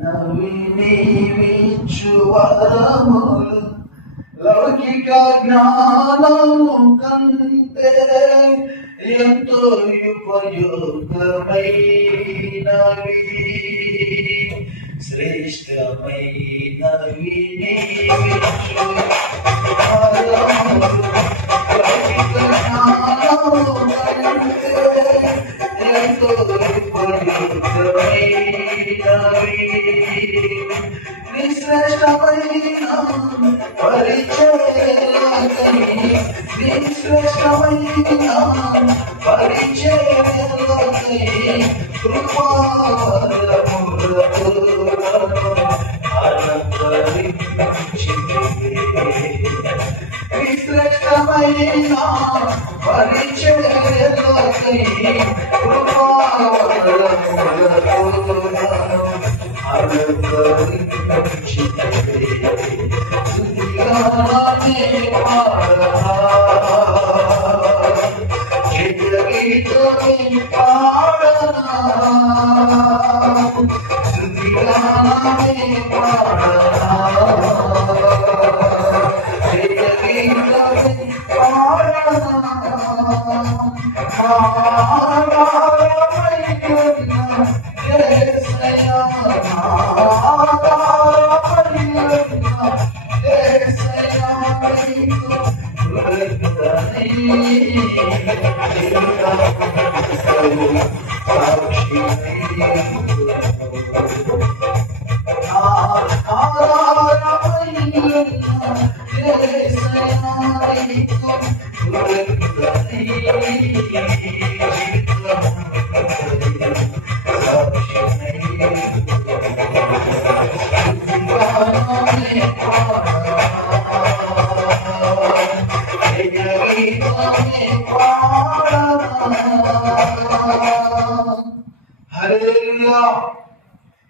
నవినివించు వరములు లౌకిక జ్ఞానము కంటే ఎంతో ఉపయుక్తమైనవి, శ్రేష్టమైనవి నీవించు వరములు లౌకిక జ్ఞానము కంటే ఎంతో ఉపయుక్తమైనవి, నిశ్రేష్టమైన పరిచయలకై, నిశ్రేష్టమైన పరిచయలకై కృపావరములతో అలంకరించితివి, నిశ్రేష్టమైన పరిచయలకై కృపావరములతో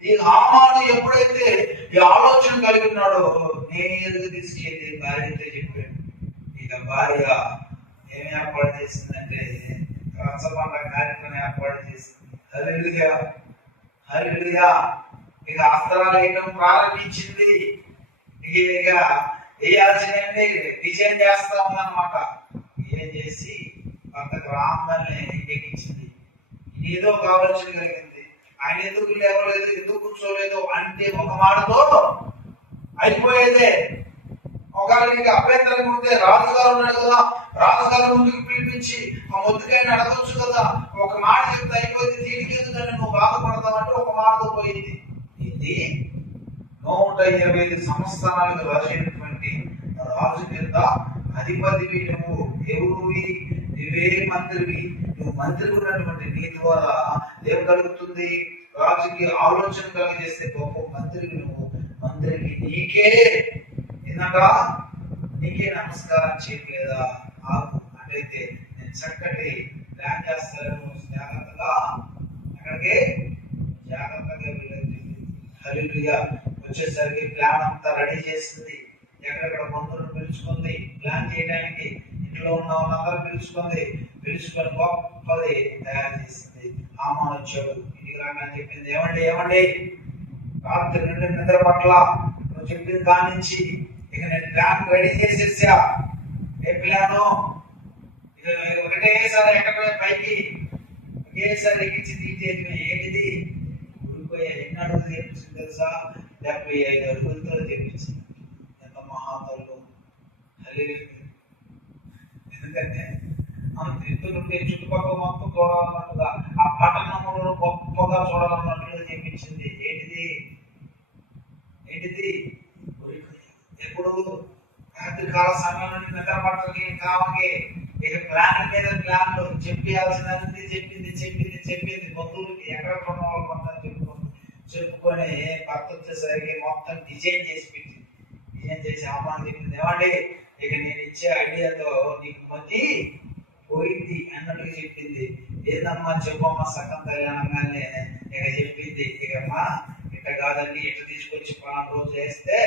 ఈ హామాను ఎప్పుడైతే ఈ ఆలోచన కలిగి ఉన్నాడో నేరుగా తీసుకెళ్ళి భార్యతో చెప్పాడు. ఇక భార్య ఏమి ఏర్పాటు చేసిందంటే రచ్చబండ కార్యక్రమం ఏర్పాటు చేసింది. హల్లెలూయా హల్లెలూయా. ఇక అస్త్రాలు వేయడం ప్రారంభించింది. ఇక వేయాల్సిన డిజైన్ చేస్తా ఉందన్నమాట. ఏం చేసి కొంత గ్రామాన్ని ఎక్కించింది. ఏదో కావాల్సిన కలిగింది. ఆయన ఎందుకు లేవలేదు, ఎందుకు కూర్చోలేదు అంటే ఒక మాటతో అయిపోయేదే. ఒకవేళ నీకు అభ్యంతరం ఉంటే రాజుగారు ఉన్నాడు కదా, రాజుగారు ముందుకు పిలిపించి ఆ ముద్దుకాయని అడగొచ్చు కదా, ఒక మాట చెప్తే అయిపోయింది, దీనికి ఎందుకని నువ్వు బాధపడతావంటే ఒక మాటతో పోయింది. ఇది 125 సంవత్సరాలకు రాసినటువంటి రాజు కింద అధిపతివి నువ్వు. ఎవరు? నువ్వే మంత్రివి. నువ్వు మంత్రి ఉన్నటువంటి నీ ద్వారా ఏం కలుగుతుంది? రాజుకి ఆలోచన కలిగజేస్తే గొప్ప మంత్రివి నువ్వు. మంత్రికి నీకే ఏంటంటా నీకే నమస్కారం చేయలేదా? ఆకు అట్లయితే నేను చక్కటి ప్లాన్ చేస్తాను, జాగ్రత్తగా అక్కడికి జాగ్రత్తగా వెళ్ళండి. హల్లెలూయా. వచ్చేసరికి ప్లాన్ అంతా రెడీ చేసింది. ఎక్కడెక్కడ బంధువులను పిలుచుకుంది ప్లాన్ చేయడానికి. ఇంట్లో ఉన్న వాళ్ళందరూ పిలుచుకొని గొప్పది తయారు చేసింది. హామాను వచ్చాడు. ఇంటికి రాగానే చెప్పింది, ఏమండి రాత్రి నుండి నిద్ర పట్ల నువ్వు చెప్పింది కానించి ఇక నేను ప్లాన్ రెడీ చేసేసా. ఏ ప్లాను? ఒకటేసారి ఎక్కడ పైకి ఒకేసారి ఎక్కించి తీసేది. ఏంటిది? ఊరిపోయా. ఎన్ని అడుగులు తెప్పించింది తెలుసా? 75 అడుగులతో తెప్పించింది. ఎంత మహాతల్లు. ఎందుకంటే మనం తిరుగుతుంటే చుట్టుపక్కల మొత్తం చూడాలన్నట్టుగా, ఆ పట్టణంలో గొప్పగా చూడాలన్నట్టుగా చెప్పించింది. ఏంటిది? ఎప్పుడు రాత్రికాల సమయంలో నిద్ర పట్టడానికి కావాలి. ఇక ప్లాన్ మీద ప్లాన్లు చెప్పాల్సినది చెప్పింది బంధువులకి. ఎక్కడ ఉన్న వాళ్ళు మొత్తం చెప్పుకొని భర్త వచ్చేసరికి మొత్తం డిజైన్ చేసి పెట్టింది. డిజైన్ చేసి హామాను చెప్పింది, ఏమండి ఇక నేను ఇచ్చే ఐడియాతో నీకు మంచి పోయింది అన్నట్టుగా చెప్పింది. ఏదమ్మా చెప్పమ్మా సగం కళ్యాణంగానే ఇక చెప్పింది. ఇకమ్మా ఇట్ట కాదండి, ఇట్లా తీసుకొచ్చి 10 రోజులు వేస్తే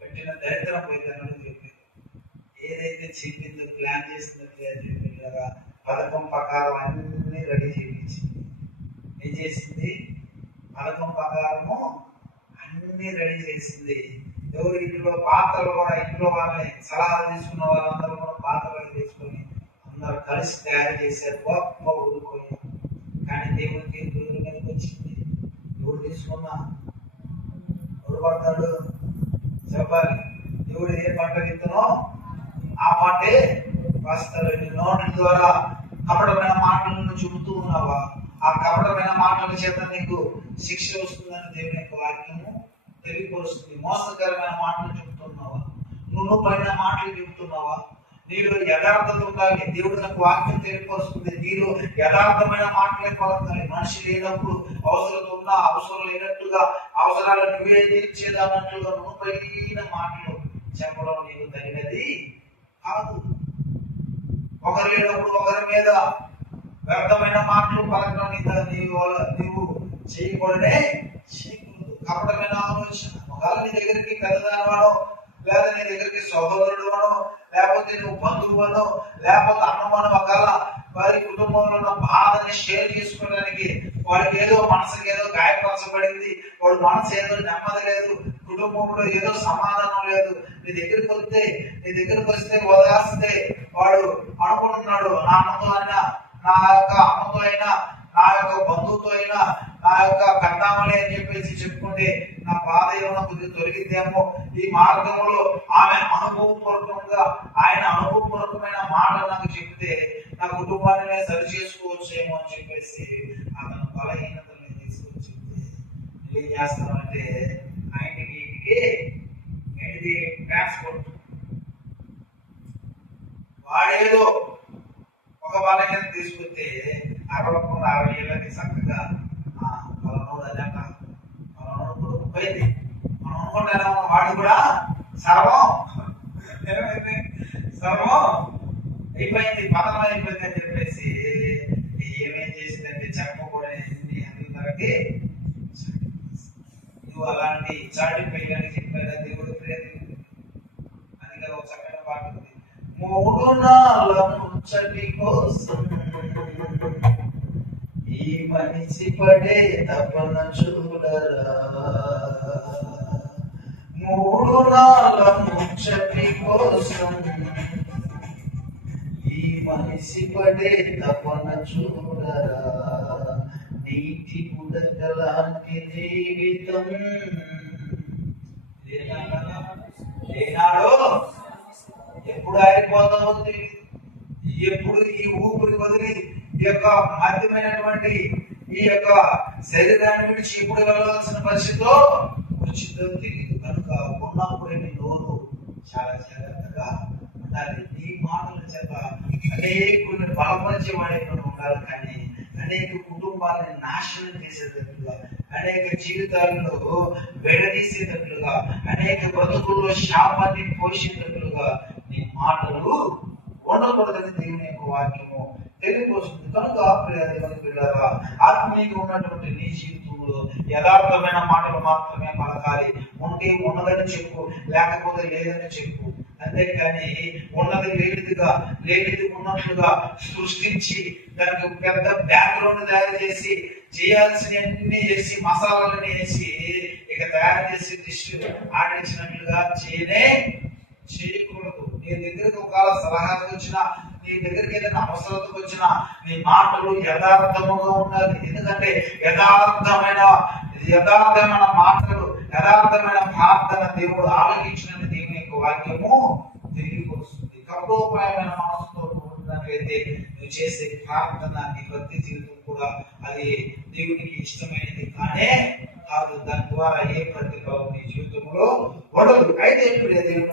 పెట్టిన దరిద్రం పోయింది అన్నట్టు చెప్పింది. ఏదైతే చెప్పిందో ప్లాన్ చేసినట్లుగా పథకం ప్రకారం అన్ని రెడీ చేయించింది. ఏం చేసింది? పథకం ప్రకారము అన్ని రెడీ చేసింది. ఎవరు ఇంట్లో పాత్రలు కూడా ఇంట్లో వాళ్ళని సలహాలు తీసుకున్న వాళ్ళందరూ కూడా పాత్రలు తీసుకొని అందరూ కలిసి తయారు చేశారు. గొప్ప ఊరుకోయి కానీ దేవుడికి దూరం మీదకి వచ్చింది. ఎవరు తీసుకున్నా ఎవరు పడతాడు చెప్పాలి. దేవుడు ఏ పంట విత్తనో ఆ పంటే వస్తాడు. నీ నోటి ద్వారా కపటమైన మాటలను చెబుతూ ఉన్నావా, ఆ కపటమైన మాటల చేత నీకు శిక్ష వస్తుందని దేవుని యొక్క వాక్యము తెలియపరుస్తుంది. మోసకరమైన మాటలు చెబుతున్నావా, నువ్వు పైన మాటలు చెబుతున్నావా, నీలో యథార్థత ఉండాలి. దేవుడు నాకు వాక్యం తెలియపరుస్తుంది. నీలో యథార్థమైన మాటలే పలుకాలి. మనిషి లేనప్పుడు అవసరం ఉన్నా అవసరం లేనట్టుగా అవసరాలు నువ్వే తీర్చేదన్నట్లుగా నువ్వు పైన మాటలు చెప్పడం నీకు తగినది కాదు. ఒకరు లేనప్పుడు ఒకరి మీద వ్యర్థమైన మాటలు పలకడం నీవు చేయకూడదే చేయకూడదు. కపటమైన ఆలోచన ఒకవేళ నీ దగ్గరికి పెద్దదానివాడో లేదా నీ దగ్గరికి సహోదరుడు అనో లేకపోతే నువ్వు బంధువు అనో లేకపోతే అన్నమానో ఒకవేళ వారి కుటుంబంలో ఉన్న బాధని షేర్ చేసుకోవడానికి వాడికి ఏదో మనసుకి ఏదో గాయపరచబడింది, వాడు మనసు ఏదో నెమ్మది లేదు, కుటుంబంలో ఏదో సమాధానం లేదు, నీ దగ్గరికి వస్తే ఓదార్స్తే వాడు అనుకుంటున్నాడు నా అన్నతో అయినా నా యొక్క అమ్మతో అయినా నా యొక్క బంధువుతో అయినా నా యొక్క పెద్దామలే అని చెప్పేసి చెప్పుకుంటే నా బాధ ఏమైనా కొద్దిగా తొలగిద్దేమో, ఈ మార్గంలో ఆమె అనుభవపూర్వకంగా ఆయన అనుభవపూర్వకమైన మాట నాకు చెప్తే నా కుటుంబాన్ని నేను సరి చేసుకోవచ్చేమో అని చెప్పేసి అతను బలహీనతల్ని తీసుకొచ్చి ఏం చేస్తామంటే ఆయనకి ఏంటిది ట్రాన్స్పోర్ట్ వాడేదో ఒక బలహీనత తీసుకొస్తే 60 ఏళ్ళకి చక్కగా పలనోడు అదంట పలనోడు కొడుకు పోయింది. మనం అనుకుంటాం వాడు కూడా సర్వం అయిపోయింది, పతనం అయిపోయింది అని చెప్పేసి ఏమేం చేసిందంటే చెప్పకూడదు అందరికి నువ్వు అలాంటి చాటి పెళ్ళని చెప్పారా దేవుడు ప్రేమ అందుకే ఒక చక్కని పాట ఉంది. 3 నాళ్ళ ముచ్చటి కోసం ఈ మనిషి పడే తపన చూడరా, 3 నాళ్ళ ముచ్చటి కోసం ఈ మనిషి పడే తపన చూడరా, నీటి బుడగలాంటి జీవితం ఏనాడో ఎప్పుడు ఆరిపోతామో తెలియదు. ఎప్పుడు ఈ ఊపిరి వదిలి ఈ యొక్క మధ్యమైనటువంటి ఈ యొక్క శరీరాన్ని విడిచి ఎప్పుడు వెళ్ళవలసిన పరిస్థితిలో వచ్చిందో తెలియదు. కనుక ఉన్నప్పుడు నీ నోరు చాలా జాగ్రత్తగా ఉండాలి. నీ మాటల చేత అనేకులను బలపరిచేవాడే ఉండాలి, కానీ అనేక కుటుంబాలను నాశనం చేసేటట్లుగా, అనేక జీవితాలను విడదీసేటట్లుగా, అనేక బ్రతుకుల్లో శాపాన్ని పోసేటట్లుగా నీ మాటలు ఉండకూడదని దేవుని యొక్క వాక్యము తెలియపోతుంది. కనుక పిల్లరా ఆత్మీయంగా ఉన్నటువంటి నీ జీవితంలో యథార్థమైన మాటలు మాత్రమే పలకాలి. ఉంటే ఉన్నదని చెప్పు, లేకపోతే లేదని చెప్పు. అంతేకాని ఉన్నది లేనిది ఉన్నట్లుగా సృష్టించి దానికి పెద్ద బ్యాక్గ్రౌండ్ తయారు చేసి చేయాల్సిన అన్ని చేసి మసాలాలని వేసి ఇక తయారు చేసి డిష్ ఆడించినట్లుగా చేయకూడదు. నీ దగ్గరికి ఒకవేళ సలహాలు వచ్చినా, నీ దగ్గరికి ఏదైనా అవసరతకు వచ్చినా నీ మాటలు యథార్థముగా ఉండాలి. ఎందుకంటే యథార్థమైన మాటలు, యథార్థమైన ప్రార్థన దేవుడు ఆలకించిన దేవుని యొక్క వాక్యము తెలియపరుస్తుంది. కపటోపాయమైన మనసుతో ఉన్నట్లయితే నువ్వు చేసే ప్రార్థన, నీ భక్తి జీవితం కూడా అది దేవునికి ఇష్టమైనది కానే కాదు. దాని ద్వారా ఏ ప్రతిఫలం నీ జీవితంలో ఉండదు. అయితే దేవుని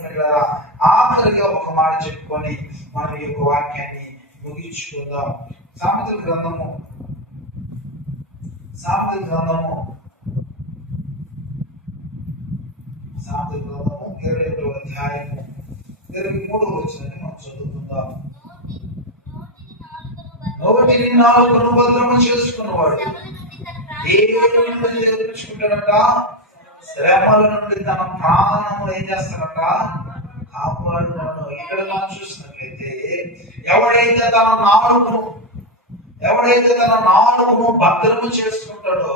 ఆఖరిగా ఒక మాట చెప్పుకొని మనం ఈ యొక్క వాక్యాన్ని ముగించుకుందాం. సామెతల గ్రంథము 21వ అధ్యాయము 23వ వచనాన్ని మనం చదువుకుందాం. నోటిని నాలుకను భద్రము చేసుకున్నవాడు దేవుని తెచ్చుకుంటాడట, శ్రమల నుండి తన ప్రాణములు ఏం చేస్తాడట కాపాడుతాడు. ఇక్కడ మనం చూసినట్లయితే ఎవడైతే తన నాలుగును భద్రము చేసుకుంటాడో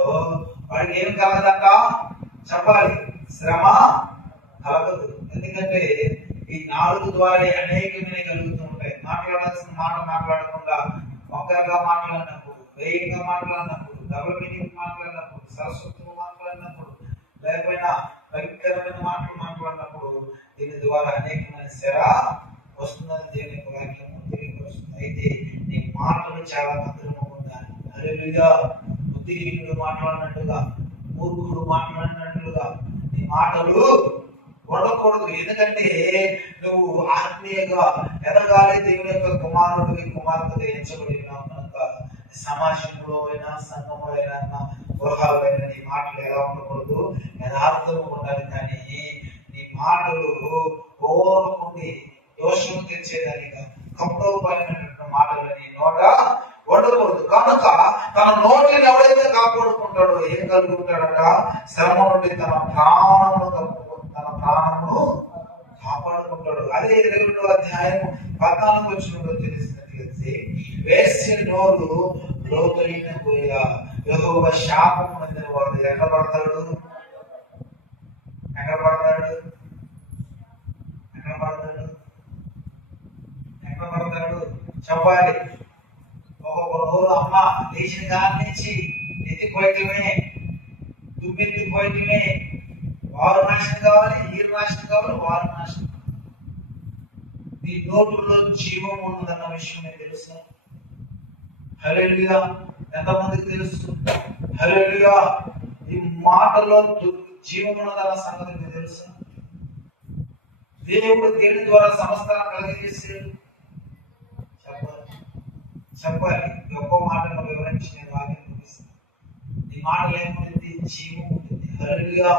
వాడికి ఏం కలగదంట చెప్పాలి. శ్రమ కలగదు. ఎందుకంటే ఈ నాలుగు ద్వారా అనేకమైన కలుగుతూ ఉంటాయి. మాట్లాడాల్సిన మాట మాట్లాడకుండా వంకరగా మాట్లాడినప్పుడు, వేయంగా మాట్లాడినప్పుడు, డబుల్ మీనింగ్ మాట్లాడినప్పుడు, సరస్వతులు మాట్లాడినప్పుడు, లేకపోయినా భయంకరమైన మాటలు మాట్లాడినప్పుడు దీని ద్వారా అనేకమైన శ్రమ వస్తుందని దేవుని యొక్క వాక్యము తెలియపరుస్తుంది. అయితే నీ మాటలు చాలా భద్రంగా ఉండాలి. హల్లెలూయా. బుద్ధిహీనుడు మాట్లాడినట్టుగా, మూర్ఖుడు మాట్లాడినట్లుగా నీ మాటలు ఉండకూడదు. ఎందుకంటే నువ్వు ఆత్మీయంగా ఎదగాలి, దేవుని యొక్క కుమారుడికి కుమార్తెగా ఎంచబడినావు కనుక సమాజంలో అయినా, సంఘంలో అయినా, గృహాల్లో అయినా నీ మాటలు ఎలా ఉండకూడదు, యథార్థంగా ఉండాలి. కానీ నీ మాటలు కోరుకుండి దోషం తెచ్చేదానిగా కపటోపాయమైనటువంటి మాటలు నీ నోట ఉండకూడదు. కనుక తన నోటిని ఎవరైతే కాపాడుకుంటాడో ఏం కలుగుతాడట? శ్రమ నుండి తన ప్రాణమును కాపాడుకుంటాడు. అదే 22వ అధ్యాయం 14వ వచనంలో తెలిసినట్లయితే, వేశ్య నోరు లోతైన గోయ, యెహోవా శాపము పొందిన వాడు ఎక్కడ పడతాడు? ఎక్కడ పడతాడు? ఎక్కడ పడతాడు? ఎక్కడ పడతాడు? చెప్పాలి. ఒక్కొక్క రోజు అమ్మ లేచిన కాడి నుంచి ఎత్తిపోయటమే, దుమ్మెత్తిపోయటమే. వారు నాశనం కావాలి, వీరు నాశనం కావాలి, వారు నాశనం. నీ నోటులో జీవం ఉన్నదన్న విషయం మీకు తెలుసా? హల్లెలూయా. ఎంతమందికి తెలుసు? హల్లెలూయా. ఈ మాటలో జీవం ఉన్నదన్న సంగతి మీకు తెలుసా? దేవుడు దేని ద్వారా సమస్తాన్ని కలిగజేసాడు? చెప్పాలి. ఒక్కో మాటను వివరించి నేను వాక్యం ముగిస్తాను. ఈ మాటలు ఏముంటుంది? జీవం ఉంటుంది. హల్లెలూయా.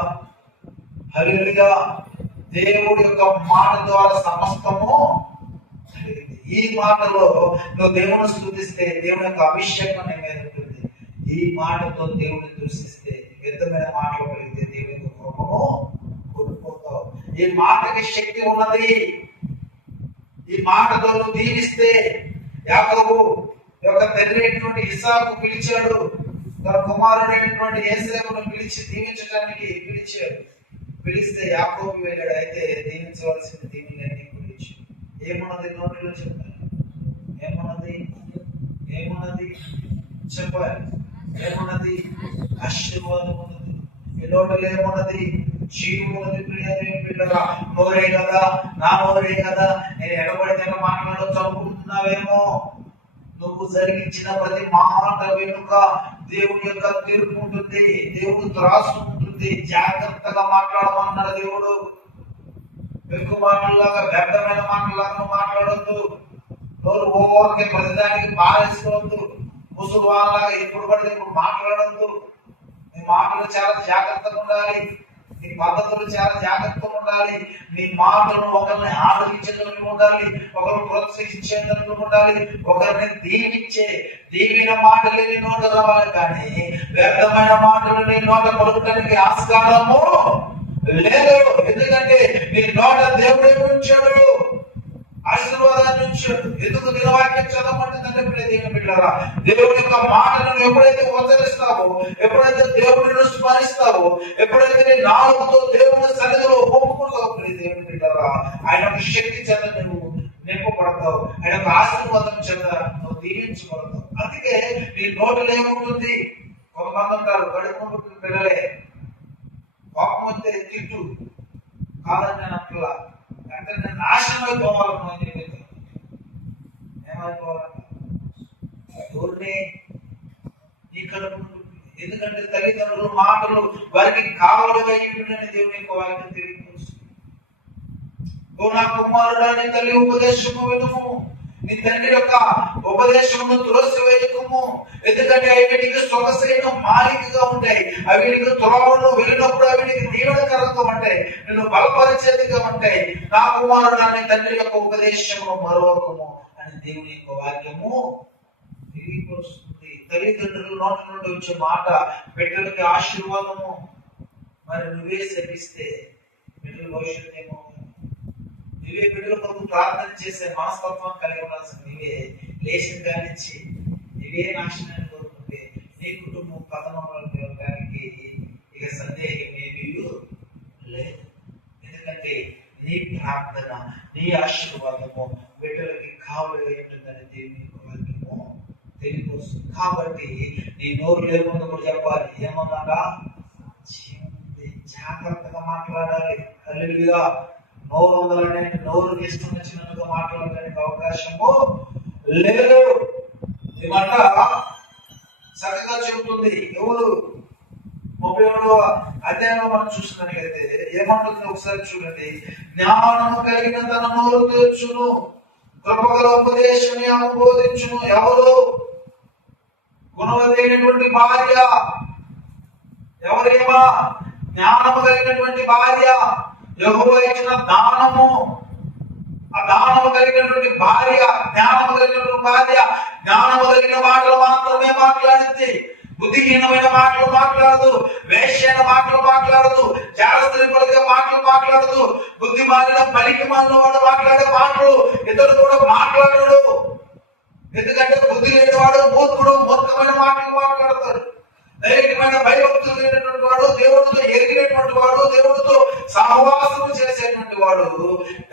హల్లెలూయా. దేవుడి యొక్క మాట ద్వారా సమస్తము కలిగింది. ఈ మాటలో నువ్వు దేవుని స్తుతిస్తే దేవుని యొక్క అభిషేకం నీ మీద ఉంటుంది. ఈ మాటతో దేవుడిని దూషిస్తే, వ్యర్థమైన మాటలు కలిగితే దేవుని యొక్క కోపము కోల్పోతావు. ఈ మాటకి శక్తి ఉన్నది. ఈ మాటతో నువ్వు దీవిస్తే, యాకోబు యొక్క తండ్రి అయినటువంటి ఇస్సాకు పిలిచాడు, తన కుమారుడైనటువంటి యోసేపును పిలిచి దీవించడానికి పిలిచాడు. పిలిస్తే యాకోబు వెళ్ళాడు. అయితే దీవించవలసిన దీవులన్నీ పిలిచి ఏమున్నది? నోటిలో చెప్పాలి. ఏమున్నది? ఏమున్నది? చెప్పాలి. ఏమున్నది? ఆశీర్వాదం ఉన్నది. ఈ నోటిలో ఏమున్నది? జీవం ఉన్నది. ప్రియరా, నోరే కదా, నా నోరే కదా, నేను ఎడబడితే మాట్లాడొచ్చు అనుకుంటున్నావేమో. నువ్వు జరిగించిన ప్రతి మాట వెనుక దేవుని యొక్క తీర్పు ఉంటుంది, దేవుడు త్రాసు ఉంటుంది. జాగ్రత్తగా మాట్లాడమన్నాడు దేవుడు. ఎక్కువ మాటల్లాగా, వ్యర్థమైన మాటలాగా నువ్వు మాట్లాడొద్దు. నోరు ఓవర్కి ప్రతిదానికి పారేసుకోవద్దు. ముసుగు వాళ్ళలాగా ఎప్పుడు పడితే ఇప్పుడు మాట్లాడొద్దు. నీ మాటలు చాలా జాగ్రత్తగా ఉండాలి. నీ పద్ధతులు చాలా జాగ్రత్తగా ఉండాలి. నీ మాటలు ఒకరిని ఆదరించేందుకు ఉండాలి, ఒకరిని ప్రోత్సహించేందుకు ఉండాలి, ఒకరిని దీవిన మాటలు నీ నోట రావాలి. కానీ వ్యర్థమైన మాటలు నీ నోట పలుకడానికి ఆస్కారము లేదు. ఎందుకంటే నీ నోట దేవుడే ఉంచాడు, ఆశీర్వాదాన్ని ఉంచాడు. ఎందుకు దినవాక్యం చదవమంటుందంటే దేవుని బిడ్డలారా, దేవుని యొక్క మాటలను ఎప్పుడైతే ఉచ్చరిస్తావో, ఎప్పుడైతే దేవుడిని స్మరిస్తావో, ఎప్పుడైతే నీ నాలుగుతో దేవుని సన్నిధిలో ఒప్పుకుంటావు, దేవుని బిడ్డలారా, ఆయన యొక్క శక్తి చేత నువ్వు నింపబడతావు, ఆయన యొక్క ఆశీర్వాదం చేత నువ్వు దీవించబడతావు. అందుకే నీ నోటిలో ఏముంటుంది? కొంతమంది ఉంటారు, గడుపుకుంటున్న పిల్లలే, కోపం వస్తే తిట్టు కాదని నేను అట్లా అంటే నేను నాశనం అయిపోవాలను అని చెప్పి ఏమైపోవాలంట? ఎవరిని? నీ కడుపు. ఎందుకంటే తల్లిదండ్రులు మాటలు వారికి కావలుగా ఉంటుందని దేవుని యొక్క వాక్యం తెలియపరుస్తుంది. ఓ నా కుమారుడా, నీ తల్లి ఉపదేశము వినుము, నీ తండ్రి యొక్క ఉపదేశమును త్రోసివేయకుము. ఎందుకంటే అవి నీకు సొగసైన మాలికగా ఉంటాయి. అవి నీకు త్రోవలో వెళ్ళినప్పుడు అవి నీకు దీవెనకరంగా ఉంటాయి, నిన్ను బలపరిచేదిగా ఉంటాయి. నా కుమారుడా, నీ తండ్రి యొక్క ఉపదేశమును మరొకము అని దేవుని యొక్క వాక్యము తెలియపరుస్తుంది. తల్లిదండ్రుల నోటి నుండి వచ్చే మాట బిడ్డలకి ఆశీర్వాదము. మరి నువ్వే శపిస్తే బిడ్డల భవిష్యత్తు ఏమో. నువ్వే బిడ్డల కొరకు ప్రార్థన చేసే మనస్తత్వం కలిగి ఉండాల్సిన నీవే లేచిన కానించి నీవే నాశనాన్ని కోరుకుంటే నీ కుటుంబం పతనంలోకి వెళ్ళడానికి ఇక సందేహం ఏమీ ప్రార్థన, నీ ఆశీర్వాదము బిడ్డలకి కావలి ఉంటుందని దేవుని యొక్క వాక్యము తెలియవస్తుంది. కాబట్టి నీ నోరు లేకుండా కూడా చెప్పాలి. ఏమన్నాగా జాగ్రత్తగా మాట్లాడాలి. హల్లెలూయా. నోరు ఉండాలంటే నోరుకి ఇష్టం వచ్చినట్టుగా మాట్లాడడానికి అవకాశము లేదు. ఈ మాట చక్కగా చెబుతుంది. ఎవరు 37వ అధ్యాయంలో మనం చూసినట్లయితే ఏమంటుంది ఒకసారి చూడండి. జ్ఞానము కలిగిన తన నోరు తెచ్చును, కృపగల ఉపదేశాన్ని అనుబోధించును. ఎవరు? గుణవతి అయినటువంటి భార్య. ఎవరేమా? జ్ఞానము కలిగినటువంటి భార్య. యెహోవా ఇచ్చిన దానము. ఆ దానము కలిగినటువంటి భార్య, జ్ఞానము కలిగినటువంటి భార్య జ్ఞానము కలిగిన మాటలు మాత్రమే మాట్లాడింది. బుద్ధిహీనమైన మాటలు మాట్లాడదు, వేశ్యైన మాటలు మాట్లాడదు, జాగ్రత్తగా మాటలు మాట్లాడదు. బుద్ధి మారిన పలికి మారిన వాడు మాట్లాడే మాటలు ఇతరులు కూడా మాట్లాడడు. ఎందుకంటే బుద్ధి లేనివాడు మూర్ఖుడు మూర్ఖమైన మాటలు మాట్లాడతాడు. దైవికమైన భయభక్తులు లేనటువంటి వాడు, దేవుడితో ఎరిగినటువంటి వాడు, దేవుడితో సహవాసము చేసేటువంటి వాడు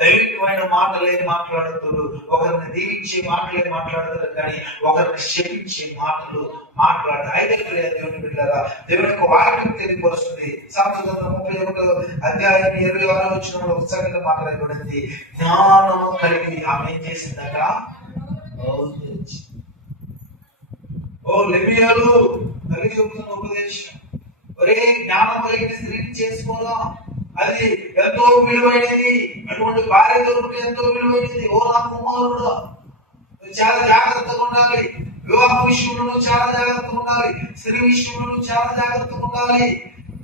దైవికమైన మాటలే మాట్లాడుతాడు. ఒకరిని దీవించే మాటలే మాట్లాడతాడు, కానీ ఒకరిని శపించే మాటలు మాట్లాడు. అయితే దేవుని బిడ్డలారా, దేవుని యొక్క వాక్యం తెలియపరుస్తుంది. సామెతల 31వ అధ్యాయం 26వ వచనంలో ఒక సంగతి మాట్లాడబడింది. జ్ఞానము కలిగి ఆమె ఏం చేసిందట? ఓ లెబియాలు కలిగి చెబుతున్న ఉపదేశం. ఒరే, జ్ఞానం కలిగిన స్త్రీని చేసుకోరా, అది ఎంతో విలువైనది. అటువంటి భార్య దొరికితే ఎంతో విలువైనది. ఓ నా కుమారుడు, చాలా జాగ్రత్తగా ఉండాలి. వివాహ విషయంలో చాలా జాగ్రత్తగా ఉండాలి. స్త్రీ విషయంలో చాలా జాగ్రత్తగా ఉండాలి.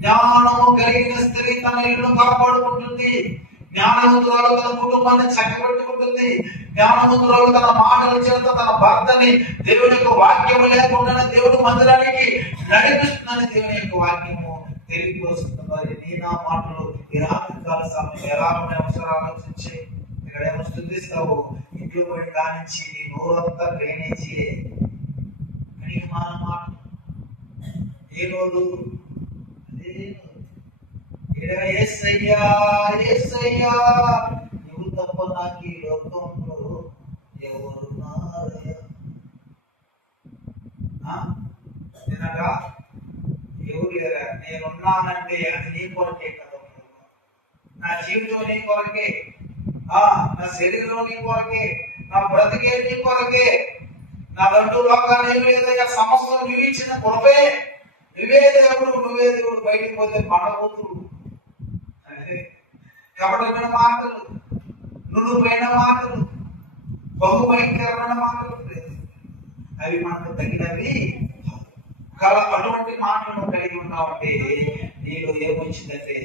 జ్ఞానము కలిగిన స్త్రీ తన ఇల్లును కాపాడుకుంటుంది. జ్ఞానవంతురాలు తన కుటుంబాన్ని చక్కబెట్టుకుంటుంది. జ్ఞానవంతురాలు తన మాటల చేత తన భర్తని దేవుని యొక్క వాక్యము లేకుండా దేవుడు మందిరానికి నడిపిస్తుందని దేవుని యొక్క వాక్యము తెలియవస్తుంది. మరి నీ నా మాటలు ఈ రాత్రి కాల సమయం ఎలా ఉన్నాయి అవసరం ఆలోచించి ఇక్కడ ఏమో స్థుతిస్తావు. ఇంట్లో పోయి కానించి నీ నోరంతా డ్రైనేజీ అని మన మాట ఏ నోరు యేసయ్యా యేసయ్యా నువ్వు తప్ప నాకు ఈ లోకంలో ఎవరున్నారయ్యా? నినగా ఎవరు లేరా? నేనున్నానంటే అది నీ కొరకే కదా. నా జీవితం నీ కొరకే, నా శరీరం నీ కొరకే, నా బ్రతికే నీ కొరకే. నా దండు లోకాలు ఏమి లేదయ్యా. సమస్యలు నువ్వు ఇచ్చిన కొరపే. నువ్వే దేవుడు బయటికి పోతే పండబోతుడు. కపటమైన మాటలు, నుడుపైన మాటలు, బహుభయంకరమైన మాటలు అవి మనకు తగినవి. అటువంటి మాటలను కలిగి ఉన్నావంటే నీలో ఏమొచ్చిందంటే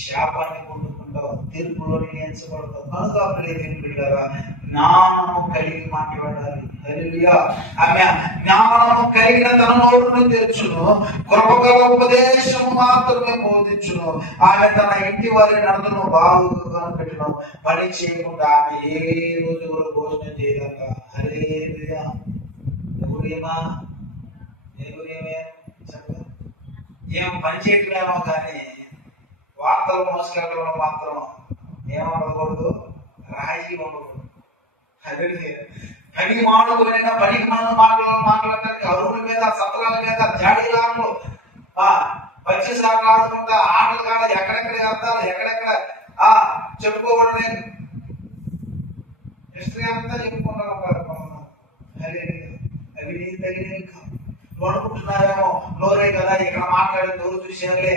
శాపాన్ని పొందుకుంటావు, తీర్పులో నియంత్రించబడతావు. కనుక ప్రియరా, జ్ఞానము కలిగి మాట్లాడాలి. హల్లెలూయా. ఆమె జ్ఞానము కలిగిన తన నోరును తెచ్చును, కృపగల ఉపదేశము మాత్రమే బోధించును. ఆమె తన ఇంటి వారి నడతను బాగుగా పెట్టిన పని చేయకుండా ఆమె ఏ రోజు కూడా భోజనం చేయలేక. హల్లెలూయా. ఎవరేమా ఏం పని చేయట్లేమో కానీ వార్తలు మోసుకెళ్ళడంలో మాత్రం ఏమనకూడదు, రాజీ ఉండకూడదు. పనికి మాటలైనా పనికి మనం మాట్లాడటానికి అరువుల మీద, సత్రాల మీద, జాడీలాలు, పచ్చి సార్లు ఆడుకుంటా ఆటలు కాడ ఎక్కడెక్కడ అర్థాలు ఎక్కడెక్కడ చెప్పుకోకూడదు. హిస్టరీ అంతా చెప్పుకుంటారు. అవి నీకు తగినవి కాదు. అనుకుంటున్నారేమో నోరే కదా ఇక్కడ మాట్లాడే నోరు చూసేయాలే,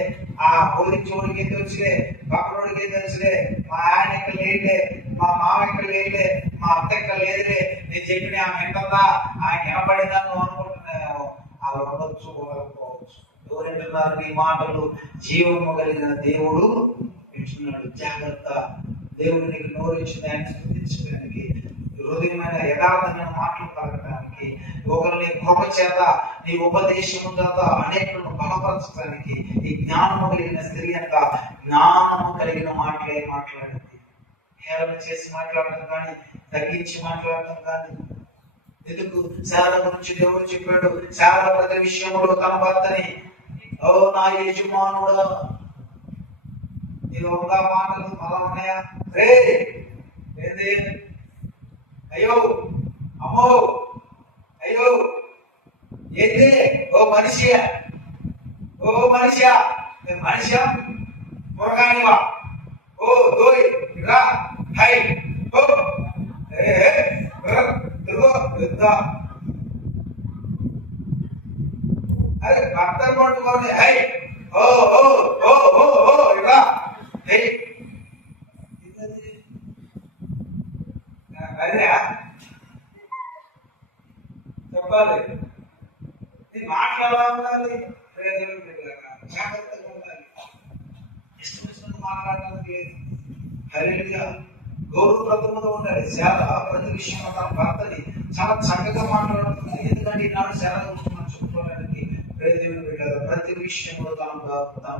ఆ పోలించోడికి తెలుసులే, పక్కనోడికి తెలుసులే, మా ఆయన ఇక్కడ లేదులే, మా మామ ఇక్కడ లేదులే, మా అత్త ఇక్కడ లేదులే, నేను చెప్పిన ఆమె ఎంతదా ఆయన వినపడిందని నువ్వు అనుకుంటున్నావేమో. అలా ఉండొచ్చు, ఉండకపోవచ్చు. ఎవరంటున్నారు? నీ మాటలు జీవము కలిగిన దేవుడు వింటున్నాడు. జాగ్రత్త. దేవుడు నీకు నోరు ఇచ్చింది ఆయన స్తుతించడానికి, హృదయమైన యథార్థమైన మాటలు పలకడానికి, ఒకరిని కృప చేత నీ ఉపదేశము చేత అనేకులను బలపరచడానికి ఈ జ్ఞానము కలిగిన స్త్రీ అంట జ్ఞానము కలిగిన మాటలే మాట్లాడింది. హేళన చేసి మాట్లాడటం కానీ, తగ్గించి మాట్లాడటం కానీ. ఎందుకు? శాల గురించి దేవుడు చెప్పాడు, శాల ప్రతి విషయంలో తన భర్తని ఓ నా యజమానుడా, నీలో ఉందా మాటలు? అలా ఉన్నాయా? రే ఏంది, అయ్యో అమ్మో, అయ్యో ఏంది, ఓ మనిషియా, ఓ మనిషియా, మనిషియా మురగానివా, ఓ దోయ్ రా, హై ఓ తిరుగు పెద్ద, అరే భర్తలు పట్టుకోండి, హై ఓ ఓ ఓ ఓ ఓ రా, హై అదే చెప్పాలి. మాట్లాడాలి, జాగ్రత్తగా ఉండాలి, ఇష్టం ఇష్టం మాట్లాడడానికి లేదు. హల్లెలూయా. గౌరవప్రదంగా ఉండాలి. చాలా ప్రతి విషయంలో తన భర్తని చాలా చక్కగా మాట్లాడుతుంది. ఎందుకంటే ఈనాడు చాలా మనం చెప్పుకోవడానికి ప్రతి విషయంలో తన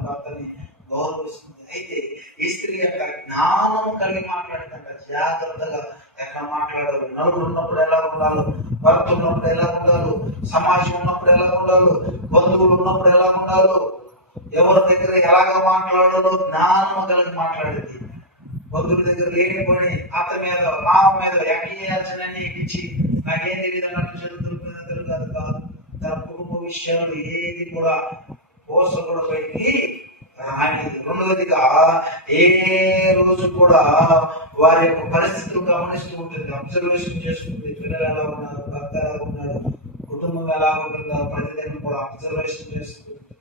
భర్తని గౌరవిస్తుంది. అయితే ఈ స్త్రీ యొక్క జ్ఞానం కలిగి మాట్లాడుతుంట. జాగ్రత్తగా ఎక్కడ మాట్లాడాలి, నలుగురు ఉన్నప్పుడు ఎలా ఉండాలి, భర్త ఉన్నప్పుడు ఎలా ఉండాలి, సమాజం ఉన్నప్పుడు ఎలా ఉండాలి, బంధువులు ఉన్నప్పుడు ఎలా ఉండాలి, ఎవరి దగ్గర ఎలాగ మాట్లాడాలో జ్ఞానం కలిగి మాట్లాడింది. బంధువుల దగ్గర లేనిపోయి అత్త మీద మామ మీద ఎక్కించాల్సిన ఎక్కించి నాకేం తెలియదు అన్నట్టు చదువుతున్నది కాదు కాదు. తన కుటుంబ విషయాలు ఏది కూడా కోస కూడా బయటికి రానిది. రెండవదిగా ఏ రోజు కూడా వారి యొక్క పరిస్థితులు గమనిస్తూ ఉంటుంది, అబ్జర్వేషన్ చేసుకుంటుంది. పిల్లలు ఎలా ఉన్నారు, భర్త ఎలా ఉన్నాడు, కుటుంబం ఎలా ఉంటుందో ప్రతిదినం కూడా అబ్జర్వేషన్ చేసుకుంటుంది.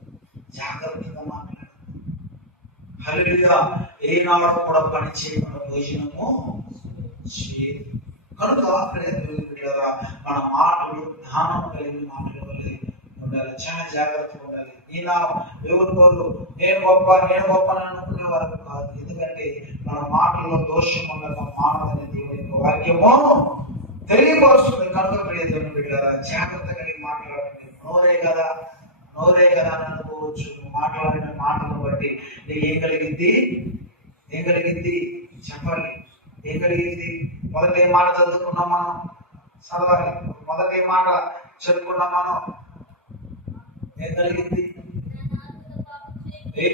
జాగ్రత్తగా మాట్లాడుతుంది. హల్లెలూయా. ఏనాడు కూడా పని చేయకుండా భోజనము చేయదు. కనుక మన మాటలు జ్ఞానం కలిగిన మాటలు ఉండాలి. చాలా జాగ్రత్తగా ఉండాలి. ఈయన ఎవరు నేను గొప్ప అనుకునేవారు కాదు. ఎందుకంటే మన మాటల్లో దోషం ఉండక మానదని దేవుని యొక్క వాక్యము తెలియపరుస్తుంది. కనుక ప్రియ దేవుని బిడ్డలారా, జాగ్రత్త కలిగి మాట్లాడండి. నోరే కదా అని అనుకోవచ్చు. మాట్లాడిన మాటను బట్టి నీకు ఏం కలిగింది చెప్పాలి. ఏం కలిగింది? మొదటి ఏ మాట చదువుకున్నాం మనం, చదవాలి. మొదటి ఏ మాట చదువుకున్నాం మనం, ఏం కలిగింది? ఏం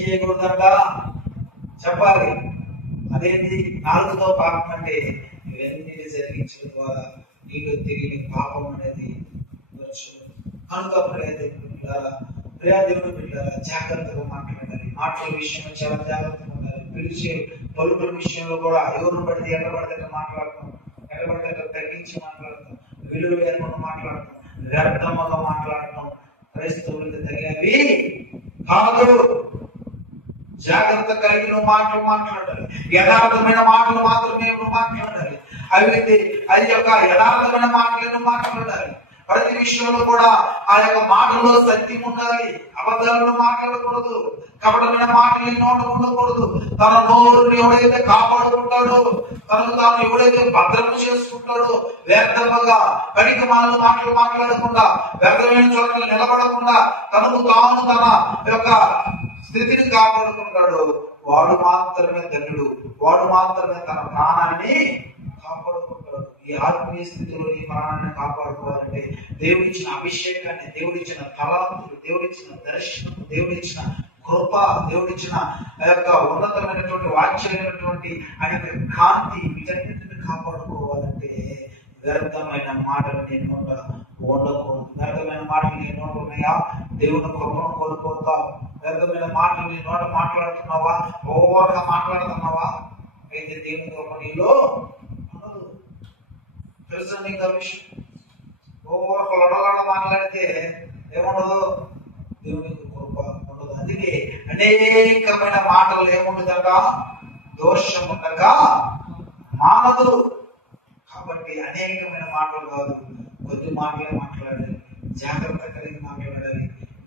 చేయకూడదంట చెప్పాలి. అదేంటి? నాలుగుతో పాపం అంటే ఇవన్నీ జరిగించడం ద్వారా నీలో తెలియని పాపం అనేది వచ్చు. కనుక ప్రియాదేవుని బిడ్డలారా, జాగ్రత్తగా మాట్లాడాలి. మాటల విషయంలో చాలా జాగ్రత్తగా ఉండాలి. పిలిచే పలుకుల విషయంలో కూడా ఎవరు పడితే ఎట్లా పడితే మాట్లాడతాం, ఎట్లా పడితే తగ్గించి మాట్లాడతాం, విలువ లేకుండా మాట్లాడతాం, వ్యర్థముగా మాట్లాడటం క్రైస్తవులకు తగినవి కాదు. జాగ్రత్త కలిగిన మాటలు మాట్లాడాలి. యథార్థమైన మాటలు మాత్రమే మాట్లాడాలి. అది యొక్క యథార్థమైన మాటలను మాట్లాడాలి. ప్రతి విషయంలో కూడా ఆ యొక్క మాటల్లో సత్యం ఉండాలి. అబద్ధాలను మాట్లాడకూడదు. కపటమైన మాటలు నోట ఉండకూడదు. తన నోరుని ఎవడైతే కాపాడుకుంటాడో, తనకు తాను ఎవడైతే భద్రత చేసుకుంటాడో, వ్యర్థముగా పనికి మాటలు మాట్లాడకుండా, వ్యర్థమైన చోట్ల నిలబడకుండా, తనకు తాను తన యొక్క స్థితిని కాపాడుకుంటాడు, వాడు మాత్రమే ధన్యుడు. వాడు మాత్రమే తన ప్రాణాన్ని కాపాడుకుంటాడు. ఈ ఆత్మీయ స్థితిలో నీ ప్రాణాన్ని కాపాడుకోవాలంటే దేవుడిచ్చిన అభిషేకాన్ని, దేవుడిచ్చిన తలాంతులు, దేవుడిచ్చిన దర్శనం, దేవుడిచ్చిన కృప, దేవుడిచ్చిన ఆ యొక్క ఉన్నతమైనటువంటి వాక్యమైనటువంటి ఆ యొక్క కాంతి, వీటన్నింటిని కాపాడుకోవాలంటే వ్యర్థమైన మాటలు నేను నోట ఉండకూడదు. వ్యర్థమైన మాటలు నీ నోట ఉన్నాయా? దేవుని కృపను కోల్పోతావు. వ్యర్థమైన మాటలు నీ నోట మాట్లాడుతున్నావా? ఓవర్గా మాట్లాడుతున్నావా? అయితే దేవుని కృప నీలో ఉండదు. తెలుసా నీకు ఆ విషయం? ఓవర్గా లొడలొడ మాట్లాడితే ఏముండదు? దేవుని కృప ఉండదు. అందుకే అనేకమైన మాటలు ఏముండదట? దోషం ఉండగా మానదు. కాబట్టి అనేకమైన మాటలు కాదు, కొద్ది మాటలే మాట్లాడాలి. జాగ్రత్త కలిగి మాట్లాడాలి,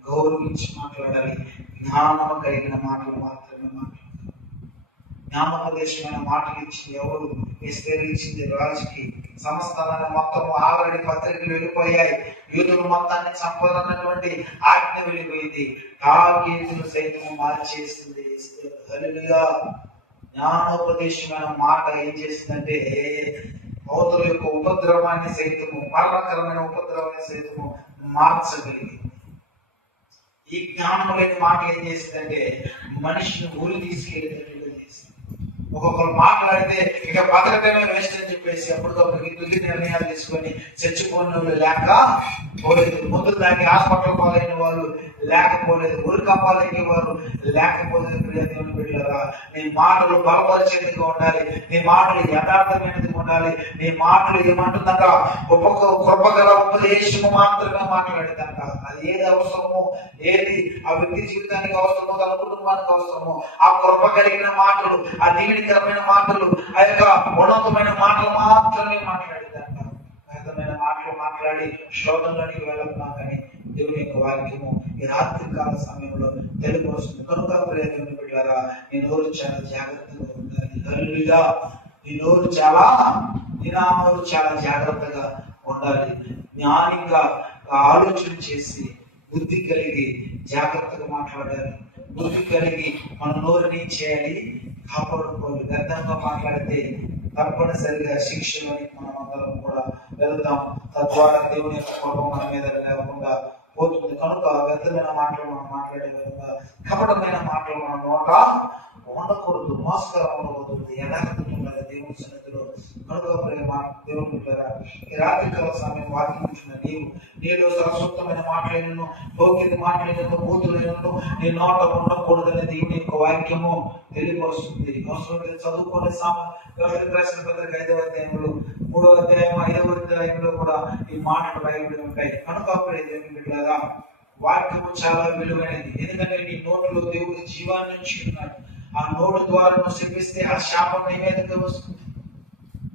గౌరవించి మాట్లాడాలి. జ్ఞానం కలిగిన మాటలు మాత్రమే మాట్లాడాలి. జ్ఞానోపదేశమైన మాటలు ఇచ్చింది ఎవరు? ఎస్తేరు ఇచ్చింది రాజుకి. సమస్తాన్ని మొత్తం ఆల్రెడీ పత్రికలు వెళ్ళిపోయాయి. యూదులు మొత్తాన్ని చంపాలన్నటువంటి ఆజ్ఞ వెళ్ళిపోయింది. తాకీదులు సైతం మార్చేసింది ఎస్తేరు. హల్లెలూయా. జ్ఞానోపదేశమైన మాట ఏం చేసిందంటే అవతల యొక్క ఉపద్రవాన్ని సైతము, మరణకరమైన ఉపద్రవాన్ని సైతము మార్చగలిగింది. ఈ జ్ఞానం లేని మాట ఏం చేసిందంటే మనిషిని ఊరి తీసుకెళ్ళేటట్టుగా చేసింది. ఒక్కొక్కరు మాట్లాడితే ఇక బతకటమే వేస్ట్ అని చెప్పేసి అప్పటికప్పుడు తుది నిర్ణయాలు తీసుకొని చచ్చిపోయిన వాళ్ళు లేక పోలేదు. ముందు దానికి హాస్పిటల్ పాలైన వాళ్ళు లేకపోలేదు, ఉరికంపాలకి వారు లేకపోలేదు. ప్రియ దేవుని బిడ్డలారా, నీ మాటలు బలపరిచేదిగా ఉండాలి, నీ మాటలు యథార్థమైనదిగా ఉండాలి. నీ మాటలు ఏమంటుందంట, కృపగల ఉపదేశము మాత్రమే మాట్లాడేదంట. అది ఏది అవసరమో, ఏది ఆ వ్యక్తి జీవితానికి అవసరమో, తన కుటుంబానికి అవసరమో, ఆ కృప కలిగిన మాటలు, ఆ దీవెనకరమైన మాటలు, ఆ యొక్క ఉన్నతమైన మాటలు మాత్రమే మాట్లాడేదంట. ఉన్నతమైన మాటలు మాట్లాడి శోధనలోనికి వెళ్ళకున్నా కానీ దేవుని యొక్క వాక్యము ఈ రాత్రి కాల సమయంలో తెలుగు వస్తుంది. కనుక ప్రియ దేవుని బిడ్డలారా, నీ నోరు చాలా జాగ్రత్తగా ఉండాలి. హల్లెలూయా. నీ నోరు చాలా జాగ్రత్తగా ఉండాలి. జ్ఞానిగా ఆలోచన చేసి బుద్ధి కలిగి జాగ్రత్తగా మాట్లాడాలి. బుద్ధి కలిగి మన నోరుని చేయాలి, కాపాడుకోవాలి. వ్యర్థంగా మాట్లాడితే తప్పనిసరిగా శిక్షలోని మనం అందరం కూడా వెళ్తాం. తద్వారా దేవుని యొక్క కోపం మన మీద లేకుండా పోతుంది. కనుక వ్యర్థమైన మాటలు మనం మాట్లాడే విధంగా కపటమైన మాటలు మన నోట ఉండకూడదు, మోసకరం ఉండకూడదు, యథార్థత ఉండాలి దేవుని సన్నిధిలో. కనుక ప్రేమ దేవుని బిడ్డలారా, ఈ రాత్రి కాల సమయం వాక్యం నీలో సరస్వతమైన మాటలను, భౌతిక మాటలను, బూతులను నీ నోట ఉండకూడదని దేవుని యొక్క వాక్యము తెలియపరుస్తుంది. అవసరం చదువుకునే రాసిన పత్రిక 5వ అధ్యాయంలో 3వ అధ్యాయం 5వ అధ్యాయంలో కూడా ఈ మాటలు రాయబడి ఉంటాయి. కనుక దేవుని బిడ్డలారా, వాక్యము చాలా విలువైనది. ఎందుకంటే నీ నోటిలో దేవుడి జీవాన్ని నుంచి ఉన్నాడు. ఆ నోటి ద్వారా నువ్వు శపిస్తే ఆ శాపం నీ మీదకి వస్తుంది.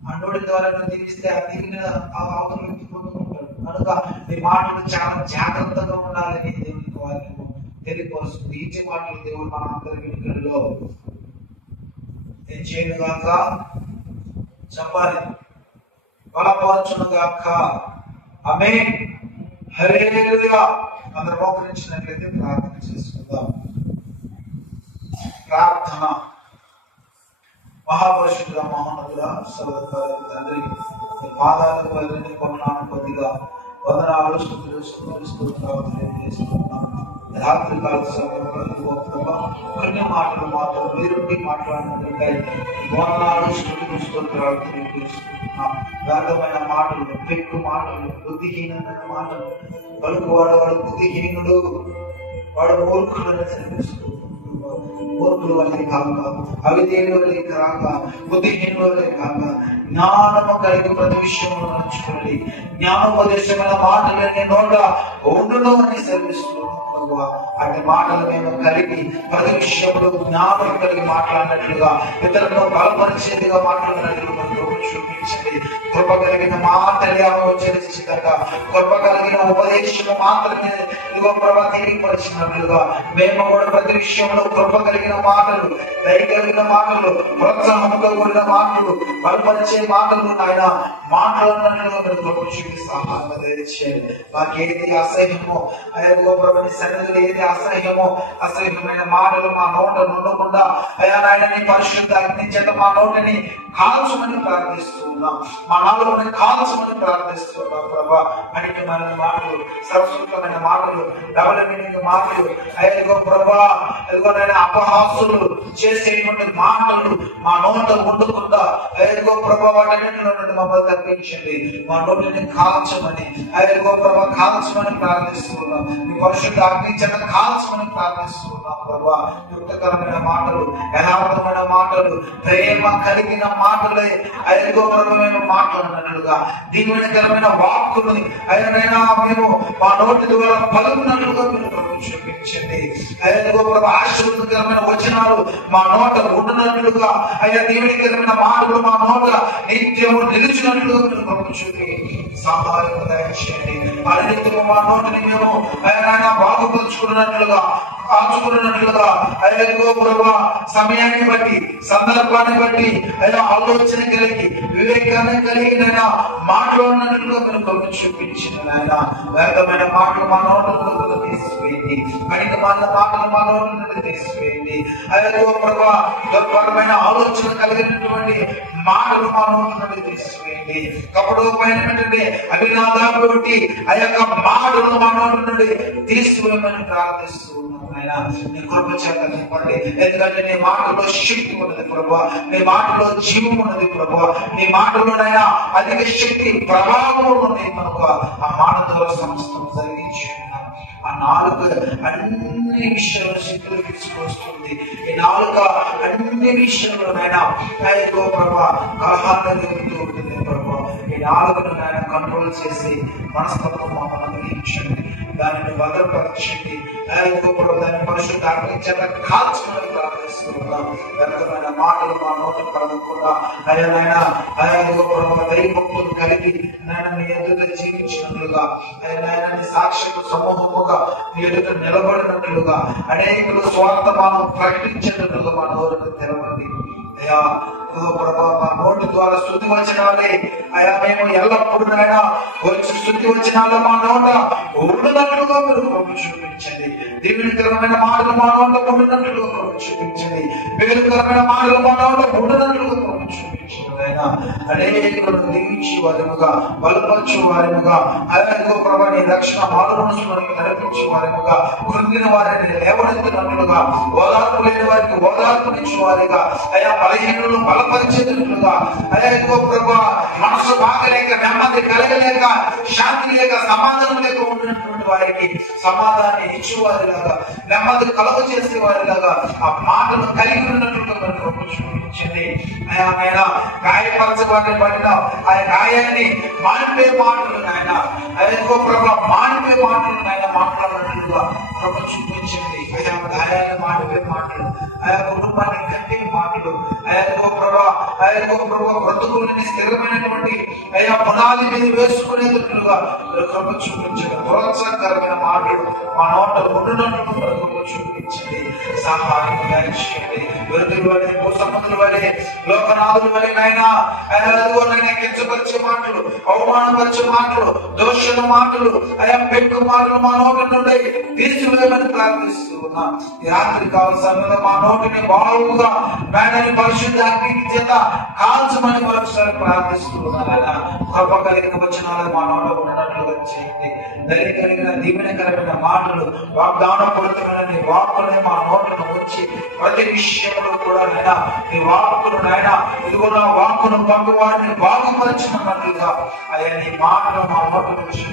ఆ నోటి ద్వారా నువ్వు దీవిస్తే ఆ దీవిని అవతల వ్యక్తి పొందుకుంటాడు. కనుక నీ మాటలు చాలా జాగ్రత్తగా ఉండాలని దేవునికి వాక్యము తెలియపరుస్తుంది. ఇచ్చే మాటలు దేవుడు మన అందరి వెనుకల్లో ఏం చేయను గాక, చెప్పాలి, బలపరచును గాక. ఆమేన్. హల్లెలూయా. అందరూ మోకరించినట్లయితే ప్రార్థన చేసుకుందాం. ప్రార్థన. మహాపరిశుద్ధుడ, మహోన్నతుడ, సర్వోన్నతుడ తండ్రి, నీ పాదాలకు వెళ్ళని కొన్నాను కొద్దిగా వందనాలు, స్తుతులు, స్తోత్రాలు తెలియజేస్తున్నాను. రాత్రి కాల సమయంలో కొన్ని మాటలు మాతో మీరుండి మాట్లాడినట్లయితే వందనాలు, స్తుతులు, స్తోత్రాలు తెలియజేస్తున్నాం. వ్యర్థమైన మాటలు, పెక్కు మాటలు, బుద్ధిహీనమైన మాటలు పలుకువాడు వాడు బుద్ధిహీనుడు, వాడు మూర్ఖులను చనిపిస్తూ మూర్ఖుల వల్లే కాక, అవిధేయుల వల్లే కాక, బుద్ధిహీనుల వల్లే కాక జ్ఞానము కలిగి ప్రతి విషయంలో నడుచుకోండి. జ్ఞానోపదేశమైన మాటలన్నీ నోట ఉండును అని సెలవిస్తున్నాను. అటు మాటలు మేము కలిగి ప్రతి విషయంలో జ్ఞానం కలిగి మాట్లాడినట్లుగా, ఇతరులను బలపరిచేదిగా మాట్లాడినట్లుగా చూపించండి. కృప కలిగిన మాటలే ఆలోచించిందట, కృప కలిగిన ఉపదేశము మాత్రమే ఇదిగో ప్రభా తెలియపరిచినట్లుగా మేము కూడా ప్రతి విషయంలో కృప కలిగిన మాటలు, దయ కలిగిన మాటలు, ప్రోత్సాహంతో కూడిన మాటలు, బలపరిచే మాటలు ఆయన మాట్లాడినట్లుగా మీరు కృప చూపి సహాయం దయచేయండి. మాకేది అసహ్యమో అయ్యో ప్రభుని సన్నిధిలో ఏది అసహ్యమో, అసహ్యమైన మాటలు మా నోట ఉండకుండా అయ్యా నాయనని పరిశుద్ధ అగ్ని చేత మా నోటిని కాల్చమని ప్రార్థిస్తున్నాం, మా నాలుగుని కాల్చమని ప్రార్థిస్తున్నాం. ప్రభా అడిగిన మాటలు, సరస్వతమైన మాటలు, డబలమైన మాటలు, అయ్యో ప్రభా అదిగో అపహాసులు చేసేటువంటి మాటలు మా నోట ఉండకుండా అయ్యో ప్రభా వాటన్నింటిలో నుండి మమ్మల్ని తప్పించండి. మా నోటిని కాల్చమని అయ్యో ప్రభా కాల్చమని ప్రార్థిస్తున్నాం. మీ పరిశుద్ధ అగ్ని చేత కాల్చమని ప్రార్థిస్తున్నాం. ప్రభా యుక్తకరమైన మాటలు, యథార్థమైన మాటలు, ప్రేమ కలిగిన మాటలే అయ్యో ప్రభు మేము మాట్లాడినట్లుగా, దీవెనకరమైన వాక్కులు అయ్యనైనా మేము మా నోటి ద్వారా పలుకున్నట్లుగా మీరు ప్రభు చూపించండి. అయ్యో ప్రభు ఆశీర్వాదకరమైన వచనాలు మా నోట ఉండినట్లుగా, అయ్యా దీవెనకరమైన మాటలు మా నోట నిత్యము నిలిచినట్లుగా మీరు ప్రభు చూపి సహాయం దయచేయండి. అన్నిటికీ మా నోటిని మేము అయ్యా బాగుపరుచుకున్నట్లుగా, కాల్చుకున్నట్లుగా అయ్యో ప్రభా సమయాన్ని బట్టి, సందర్భాన్ని బట్టి అయ్యా ఆలోచన కలిగి, వివేకాన్ని కలిగి నైనా మాట్లాడినట్లుగా మీరు కృప చూపించిన ఆయన వ్యర్థమైన మాటలు మా నోట్లకు తీసుకుని తీసివేయండి. కనుక మన మాటలు మా నోటి నుండి తీసివేయండి. అయ్యో ప్రభా, దుర్భరమైన ఆలోచన కలిగినటువంటి మాటలు మా నోటి నుండి తీసివేయండి. కపటమైనటువంటి అభినాదాబట్టి ఆ యొక్క మాటలు మా నోటి నుండి తీసివేయమని ప్రార్థిస్తూ నీ కృప చేత నింపండి. ఎందుకంటే నీ మాటలో శక్తి ఉన్నది ప్రభా, నీ మాటలో జీవం ఉన్నది ప్రభా, నీ మాటలోనైనా అధిక శక్తి ప్రభావం ఉన్నాయి కనుక ఆ మాట ద్వారా సమస్తం జరిగించి ఆ నాలుక అన్ని విషయాల్లో శక్తులు తీసుకొస్తుంది. ఈ నాలుక అన్ని విషయంలోనైనా నాయకో ప్రభా కలహాన్ని జరుగుతూ ఉంటుంది ప్రభా. ఈ నాలుగును నాయన కంట్రోల్ చేసి మనస్తత్వం మమ్మల్ని అనుగ్రహించండి, దానిని భద్రపరచండి. దాని పరిశుద్ధ అగ్ని చేత కాల్చమని ప్రార్థిస్తున్నాం. వ్యర్థమైన మాటలు మా నోట పడకుండా అయ్యనైనా దైవభక్తులు కలిగి నాయన మీ ఎదుట జీవించినట్లుగా, నాయన నీ సాక్షులు సమూహముగా మీ ఎదుట నిలబడినట్లుగా, అనేకులు స్వార్థమానం ప్రకటించినట్లుగా మా నోరును తెరవండి అయ్యా. ప్రభా మా నోటి ద్వారా స్తుతి వచనాలే అయా మేము ఎల్లప్పుడూ నాయన వచ్చి స్తుతి వచనాలు మా నోట ఉండినట్లుగా మీరు కృప చూపించండి. దీవెనకరమైన మాటలు మా నోట ఉండినట్లుగా కృప చూపించండి. మేలుకరమైన మాటలు మా నోట ఉండినట్లుగా కృప చూపించండి. అనేకులను దీవించి వారిముగా, బలపరచు వారిముగా, అలాగే ప్రభా నీ రక్షణ మారుమనసులను నడిపించే వారిముగా, కృంగిన వారిని లేవనెత్తినట్లుగా, ఓదార్పు లేని వారికి ఓదార్పునిచ్చు వారిగా, అయా బలహీనులను బలపరిచేటట్లుగా, అలాగే ప్రభా మనసు బాగలేక, నెమ్మది కలగలేక, శాంతి లేక, సమాధానం లేక ఉన్నటువంటి వారికి సమాధానాన్ని ఇచ్చేవారిలాగా, నెమ్మది కలుగ చేసే వారిలాగా ఆ మాటను కలిగి ఉన్నట్లుగా మనకు చూపించండి. ఆయన గాయపరచబడిన పడిన ఆ గాయాన్ని మానిపే మాటలు నాయన, అయ్యో ప్రభా మానిపే మాటలు నాయన మాట్లాడినట్లుగా ప్రభు చూపించండి. అయా గాయాన్ని మానిపే మాటలు, ఆయా కుటుంబాన్ని కట్టే మాటలు, అయ్యో ప్రభా బ్రతుకులని స్థిరమైనటువంటి అయ్యా పునాది మీద వేసుకునేటట్లుగా కృప చూపించండి. ప్రోత్సాహకరమైన మాటలు మా నోట ఉండునట్టు కృప చూపించండి. సహాయం దయచేయండి. వెలుగుల వలె, భూసముద్రుల వలె, లోకనాథుల వలె నాయనా కించపరిచే మాటలు, అవమానపరిచే మాటలు, దోషణ మాటలు, అయా పెక్కు మాటలు మా నోటి నుండి తీసివేయమని ప్రార్థిస్తూ ఉన్నా. ఈ రాత్రి కావాల్సిన మా నోటిని బాగుగా నాయనని పరిశుద్ధ అగ్ని చేత కాల్చమని మరొకసారి ప్రార్థిస్తూ ఉన్నాను. కృప కలిగిన వచనాలు మా నోట ఉన్నట్లుగా చేయండి. దయ కలిగిన దీవెనకరమైన మాటలు, వాగ్దానపూరితమైన నీ వాక్కులే మా నోటను వచ్చి ప్రతి విషయంలో కూడా నాయన నీ వాక్కులు నాయన ఇదిగో నా వాక్కును పంపి వారిని బాగుపరచినట్లుగా అయ్యా నీ మాటలు మా నోట నుంచి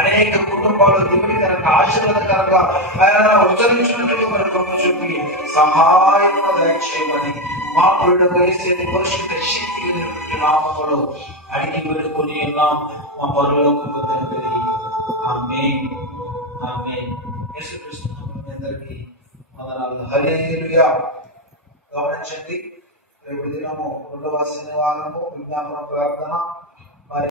అనేక కుటుంబాలు దీవెనకరంగా ఆశీర్వాదకరంగా ఆయన ఉచ్చరించినట్లుగా మరి కృప చూపి సహాయం దయచేయమని మా పురుడు వేసేది పరిశుద్ధ శక్తి నామములో అడిగి వేడుకొని ఉన్నాం మా పరలోకపు తండ్రి. ఆమేన్, ఆమేన్. యేసుక్రీస్తు నామములో అందరికీ వందనాలు. హల్లెలూయా. గమనించండి, రేపు దినము 2వ శనివారము విజ్ఞాపన ప్రార్థన